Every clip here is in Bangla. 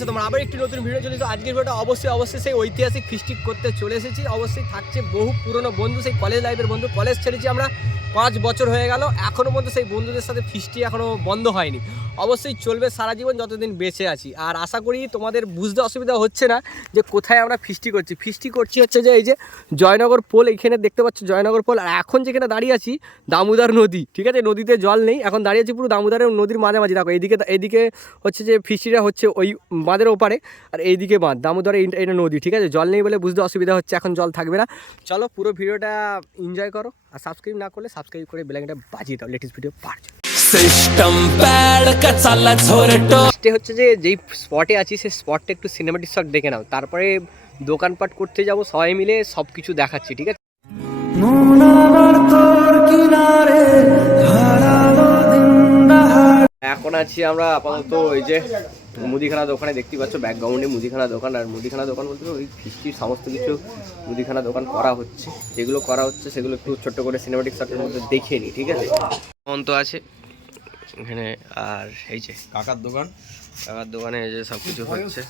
আছো তোমরা? আবার একটি নতুন ভিডিও চলেছে। আজকের ভিডিওটা অবশ্যই সেই ঐতিহাসিক ফিস্টি করতে চলে এসেছি। অবশ্যই থাকছে বহু পুরনো বন্ধু, সেই কলেজ লাইফের বন্ধু। কলেজ ছেড়েছি আমরা 5 বছর হয়ে গেল, এখনও পর্যন্ত সেই বন্ধুদের সাথে ফিস্টি এখনও বন্ধ হয়নি। অবশ্যই চলবে সারা জীবন যতদিন বেঁচে আছি। আর আশা করি তোমাদের বুঝতে অসুবিধা হচ্ছে না যে কোথায় আমরা ফিস্টি করছি হচ্ছে যে এই যে জয়নগর পোল, এইখানে দেখতে পাচ্ছ জয়নগর পোল। আর এখন যেখানে দাঁড়িয়ে আছি দামোদর নদী, ঠিক আছে? নদীতে জল নেই, এখন দাঁড়িয়ে আছি পুরো দামোদরের নদীর মাঝামাঝি। দেখো এইদিকে হচ্ছে যে ফিস্টিটা হচ্ছে ওই বাঁধের ওপারে, আর এইদিকে বাঁধ দামোদরে, এটা নদী, ঠিক আছে? জল নেই বলে বুঝতে অসুবিধা হচ্ছে, এখন জল থাকবে না। চলো পুরো ভিডিওটা এনজয় করো, আর সাবস্ক্রাইব না করলে সাবস্ক্রাইব করে বেল আইকনটা বাজিয়ে দাও। Latest video part system pad কা চালা ঝোরটো হচ্ছে যে যেই স্পটে আছি সেই স্পটটা একটু সিনেমাটিক শট দেখে নাও, তারপরে দোকানপাট করতে যাব সবাই মিলে, সব কিছু দেখাচ্ছি, ঠিক আছে? এখন আছি আমরা আপাতত ওই যে মুদিখানা দোকানে, দেখতে পাচ্ছ ব্যাকগ্রাউন্ডে মুদিখানা দোকান। আর মুদিখানা দোকান বলতে ওই ফিস্টির সমস্ত কিছু মুদিখানা দোকান করা হচ্ছে, যেগুলো করা হচ্ছে সেগুলো একটু ছোট্ট করে সিনেমাটিক শটের মধ্যে দেখে নিই, ঠিক আছে? অন্ত আছে এখানে, আর এই যে কাকার দোকানে এই যে সব কিছু হচ্ছে,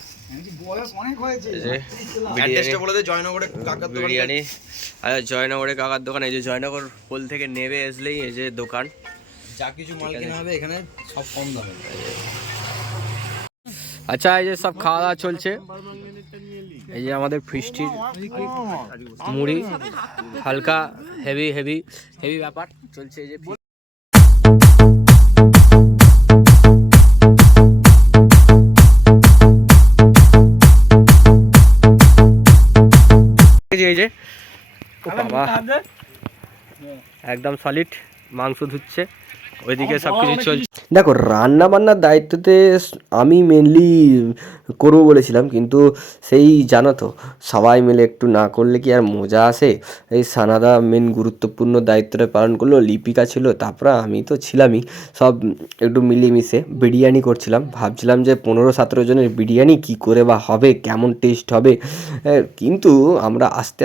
বিরিয়ানি। আচ্ছা, জয়নগরে কাকার দোকান, এই যে জয়নগর পোল থেকে নেমে আসলেই এই যে দোকান, যা কিছু মাল কেনা হবে এখানে সব কম দামে। আচ্ছা, এই যে সব খাওয়া দাওয়া চলছে। এই যে আমাদের ফিস্টির মুড়ি, হালকা হেভি ব্যাপার চলছে। এই যে এই যে বাবা একদম সলিড মাংস ধুচ্ছে, ওইদিকে সব কিছু চলছে। দেখো, রান্না বান্নার দায়িত্বতে আমি মেনলি করবো বলেছিলাম, কিন্তু সেই জানো তো সবাই মিলে একটু না করলে কি আর মজা আসে। এই সানাদা মেন গুরুত্বপূর্ণ দায়িত্বটা পালন করলো, লিপিকা ছিল, তারপরে আমি তো ছিলামই। সব একটু মিলেমিশে বিরিয়ানি করছিলাম। ভাবছিলাম যে 15-17 জনের বিরিয়ানি কি করে বা হবে, কেমন টেস্ট হবে। কিন্তু আমরা আস্তে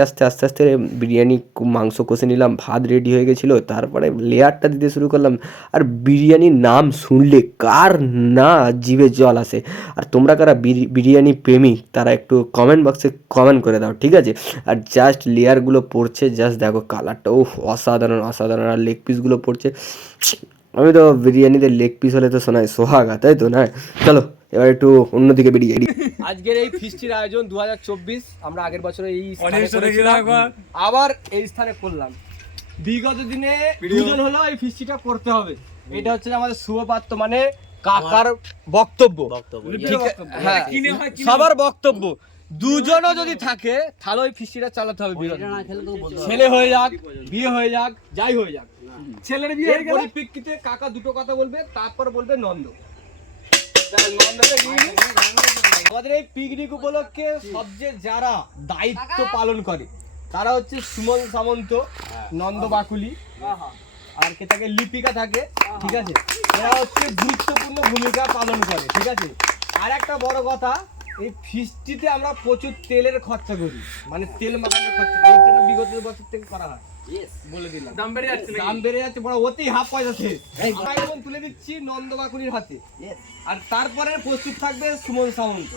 আস্তে বিরিয়ানি মাংস কষে নিলাম, ভাত রেডি হয়ে গেছিলো, তারপরে লেয়ারটা দিতে শুরু করলাম। আর বিরিয়ানির নাম শুনলে কার না জিভে জল আসে? আর তোমরা কারা বিরিয়ানি প্রেমী তারা একটু কমেন্ট বক্সে কমেন্ট করে দাও, ঠিক আছে? আর জাস্ট লেয়ারগুলো পড়ছে, জাস্ট দেখো কালারটা, ও অসাধারণ। আর লেগ পিসগুলো পড়ছে। আমি তো বিরিয়ানিতে লেগ পিস হলে তো শোনায় সোহাগা, তাই তো না? চলো এবার একটু অন্যদিকে বেরিয়ে। আজকের এই ফিস্টির আয়োজন 2024, আমরা আগের বছর এই আবার এই স্থানে করলাম। বিগত দিনে দুজন হলো এই ফিস্টিটা করতে হবে, এটা হচ্ছে আমাদের শুভপাত্র মানে কাকার বক্তব্য। হ্যাঁ, সবার বক্তব্য। দুজনও যদি থাকে তাহলে ওই ফিস্টিটা চালাতে হবে। ছেলে হয়ে যাক, বিয়ে হয়ে যাক, যাই হয়ে যাক, ছেলের বিয়ের পরিপ্রেক্ষিতে কাকা দুটো কথা বলবে, তারপর বলবে নন্দ। আমাদের এই পিকনিক উপলক্ষে সবচেয়ে যারা দায়িত্ব পালন করে তারা হচ্ছে সুমন সামন্ত, নন্দ বাকুলি, আর কে থাকে লিপিকা থাকে, ঠিক আছে? এরা হচ্ছে গুরুত্বপূর্ণ ভূমিকা পালন করে, ঠিক আছে? আর একটা বড় কথা, এই ফিস্টিতে আমরা প্রচুর তেলের খরচা করি, মানে তেল মাখানোর খরচা করি। এই জন্য বিগত বছর থেকে করা হয়, বলে দিলাম। দাম বেড়ে যাচ্ছে বড়, অতি হাফ পয়সা শেষ। এখন তুলে দিচ্ছি নন্দ বাকুলির হাতে, আর তারপরে প্রস্তুত থাকবে সুমন সামন্ত।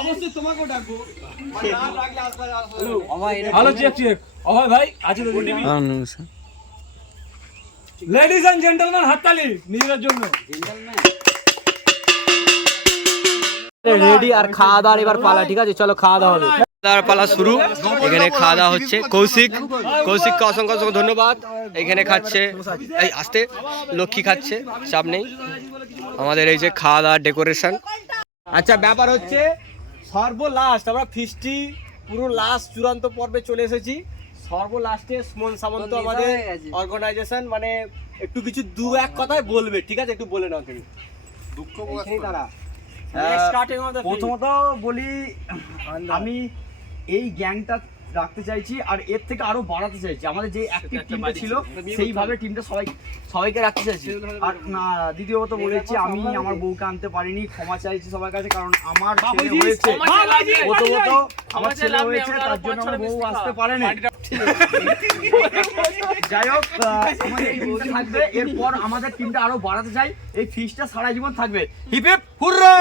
অবশ্যই তোমাকেও ডাকবো। লেডিজ এন্ড জেন্টলম্যান, হাততালি নিজের জন্য। রেডি, আর খাওয়া দাওয়ার এবার পালা, ঠিক আছে? চলো খাওয়া দাওয়া হবে, পালা শুরু। এখানে খাওয়া দাওয়া হচ্ছে। কৌশিককে অসংখ্য ধন্যবাদ। এখানে খাচ্ছে, এই আসতে লক্ষ্মী খাচ্ছে, চাপ নেই। আমাদের এই যে খাওয়া দাওয়ার ডেকোরেশন। আচ্ছা, ব্যাপার হচ্ছে সর্বলাস্ট আমরা ফিস্টি পুরো লাস্ট চূড়ান্ত পর্বে চলে এসেছি। সর্বলাস্টে সুমন সামন্ত আমাদের অর্গানাইজেশন মানে একটু কিছু দু এক কথায় বলবে, ঠিক আছে? একটু বলে নাও তুমি। দুঃখ তারা প্রথমত বলি, আমি এই গ্যাংটা রাখতে চাইছি, আর এর থেকে আরো বাড়াতে চাইছি। আমাদের যে অ্যাক্টিভ টিমটা ছিল সেইভাবে টিমটা সবাইকে রাখতে চাইছি। আর না, দ্বিতীয়ত বলেছি আমি আমার বউকে আনতে পারিনি, ক্ষমা চাইছি সবার কাছে, কারণ আমার ছেলে হয়েছে, প্রথমত আমার ছেলে হয়েছে, তার জন্য আমার বউ আসতে পারেনি। যাই হোক আমাদের এই টিমটা থাকবে, এরপর আমাদের টিমটা আরো বাড়াতে চাই, এই ফিস্টটা সারা জীবন থাকবে। Hip hip hurray!